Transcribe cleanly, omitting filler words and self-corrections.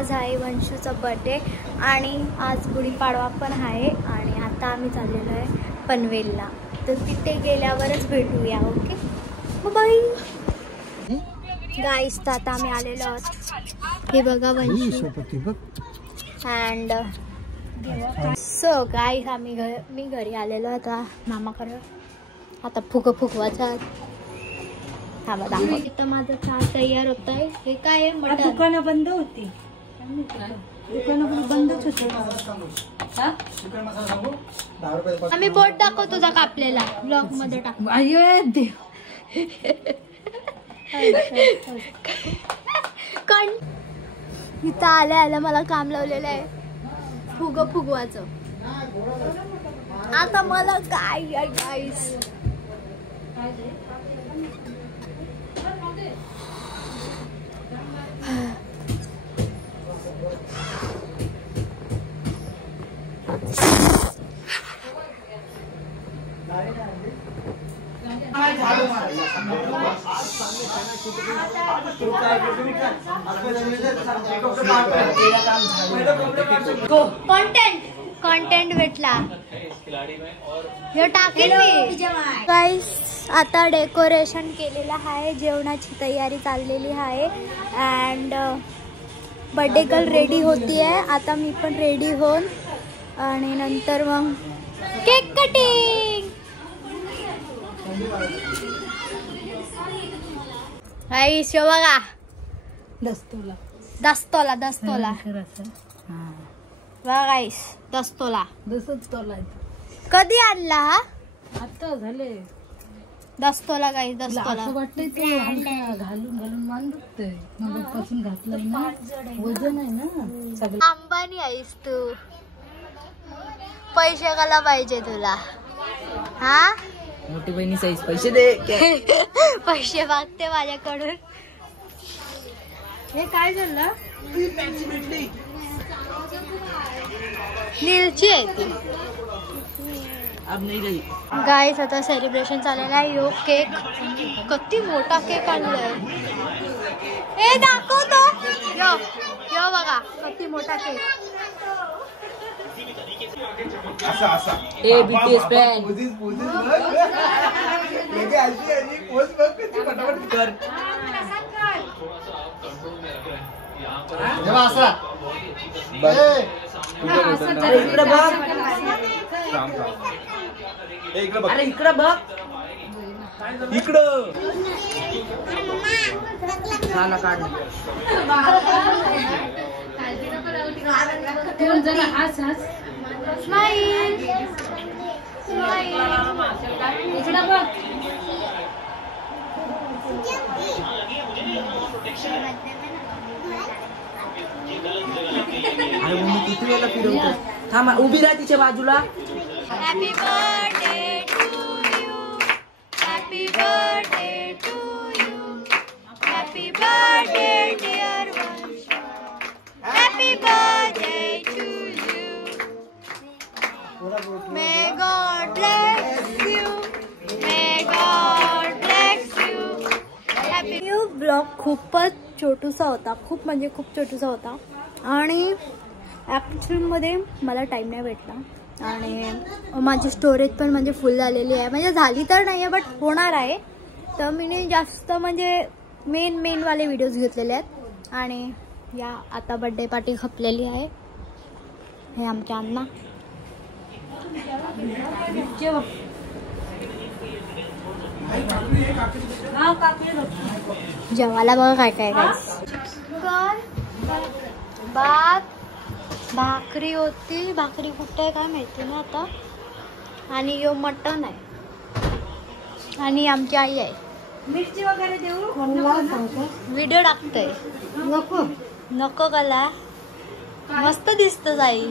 आज आहे वंशूचा बर्थडे आणि आज गुढीपाडवा पण आहे आणि आता आम्ही चाललेलो आहे पनवेलला, तर तिथे गेल्यावरच भेटूया. ओके बाय गाईस. तर आता आम्ही आलेलो आहोत. हे बघा वंशू अँड सो गाईस मी घरी आलेलो आता मामाकडे. आता फुगवायचा. थांबा दाखव. इथं माझं चहा तयार होत आहे. हे काय आहे? मटण. दुकानं बंद होती. दुकानं बंदच होती. आम्ही बोट दाखव तुझा कापलेला ब्लॉग मध्ये टाक. इथं आल्या मला काम लावलेलं आहे फुगवायचं. आता मला काय गाईस कंटेंट भेटला. हे टाकेल मी गाईस. आता डेकोरेशन केलेलं आहे. जेवणाची तयारी चाललेली आहे अँड बर्थडे गर्ल रेडी होती आहे. आता मी पण रेडी होऊन आणि नंतर मग केक कटिंग. गाईस यो बघा दस्तोला बघा गाईस दस्तोला कधी आणला हा? आता झाले दस्तोला गाईस. दस्तोला घालून मान दुखतंय. मगापासून घातलं ना, वजन आहे ना सगळं. अंबानी आहेस तू. पैसे कला पाहिजे तुला? हा मोठी बहिणी साईज पैसे दे. पैसे मागते माझ्याकडून. हे काय झालं? नीलची आहे ती. गाईस आता सेलिब्रेशन चाललेलं आहे. यो केक किती मोठा केक आणलाय. हे दाखवतो. यो बघा किती मोठा केक. ए बीटीएस फॅन अरे इकडं बघ. इकडं काढ. स्माइल इकडं बघ. अरे मी किती वेळा फिरवतो. थांबा उभी राहा तिच्या बाजूला. Happy birthday to you. Happy birthday to you. Happy birthday dear Vanshu. Happy birthday to you. May God bless you. May God bless you. Happy new. Blog खूपच छोटूसा होता. खूप म्हणजे खूप छोटूसा होता आणि ॲक्च्युअलमध्ये मला टाईम नाही भेटला आणि माझी स्टोरेज पण म्हणजे फुल झालेली आहे. म्हणजे झाली तर नाही आहे बट होणार आहे. तर मी जास्त म्हणजे मेनवाले व्हिडिओज घेतलेले आहेत आणि या आता बड्डे पार्टी खपलेली आहे. हे आमच्या अण्णा जेवायला बघा काय काय भात भाकरी होती. भाकरी कुठे आहे काय माहिती ना आता. आणि यो मटण आहे आणि आमची आई आहे. मिरची वगैरे देऊ. व्हिडिओ टाकतोय. नको कला. मस्त दिसत आई.